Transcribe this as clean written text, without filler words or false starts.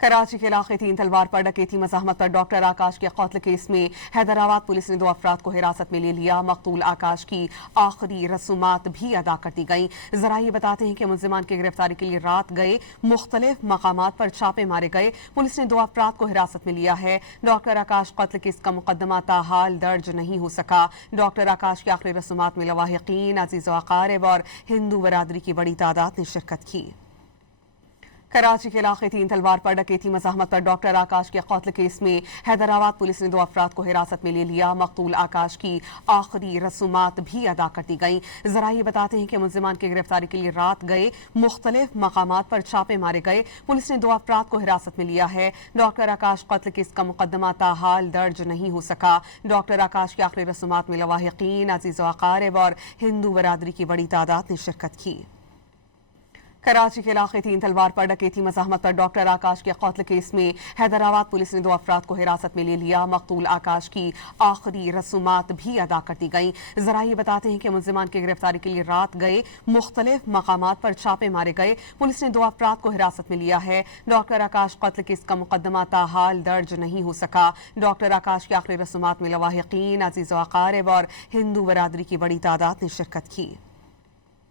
कराची के इलाके 3 तलवार पर डकैती मज़ाहमत पर डॉक्टर आकाश के कत्ल केस में हैदराबाद पुलिस ने 2 अफराद को हिरासत में ले लिया। मकतूल आकाश की आखिरी रसूमात भी अदा कर दी गई। ज़राए बताते हैं कि मुल्ज़िमान की गिरफ्तारी के लिए रात गए मुख्तलिफ मकामात पर छापे मारे गए। पुलिस ने 2 अफराद को हिरासत में लिया है। डॉक्टर आकाश कत्ल केस का मुकदमा ताहाल दर्ज नहीं हो सका। डॉक्टर आकाश की आखिरी रसूमात में लवाहिकीन, अजीज़ व अकारिब और हिंदू बरादरी की बड़ी तादाद ने शिरकत की। कराची के इलाके 3 तलवार पर डकैती मज़ाहमत पर डॉक्टर आकाश के कत्ल केस में हैदराबाद पुलिस ने 2 अफराद को हिरासत में ले लिया। मकतूल आकाश की आखिरी रसूमात भी अदा कर दी गई। ज़राए बताते हैं कि मुल्ज़िमान की गिरफ्तारी के लिए रात गए मुख्तलिफ मकामात पर छापे मारे गए। पुलिस ने 2 अफराद को हिरासत में लिया है। डॉक्टर आकाश कत्ल केस का मुकदमा ताहाल दर्ज नहीं हो सका। डॉक्टर आकाश की आखिरी रसूमात में लवाहिकीन, अजीज़ व अकारिब और हिंदू बरादरी की बड़ी तादाद ने शिरकत की। कराची के इलाके 3 तलवार पर डकैती मज़ाहमत पर डॉक्टर आकाश के कत्ल केस में हैदराबाद पुलिस ने 2 अफराद को हिरासत में ले लिया। मकतूल आकाश की आखिरी रसूमात भी अदा कर दी गई। ज़राए बताते हैं कि मुल्ज़िमान की गिरफ्तारी के लिए रात गए मुख्तलिफ मकामात पर छापे मारे गए। पुलिस ने 2 अफराद को हिरासत में लिया है। डॉक्टर आकाश कत्ल केस का मुकदमा ताहाल दर्ज नहीं हो सका। डॉक्टर आकाश की आखिरी रसूमात में लवाहिकीन, अजीज़ व अकारिब और हिंदू बरादरी की बड़ी तादाद ने शिरकत की।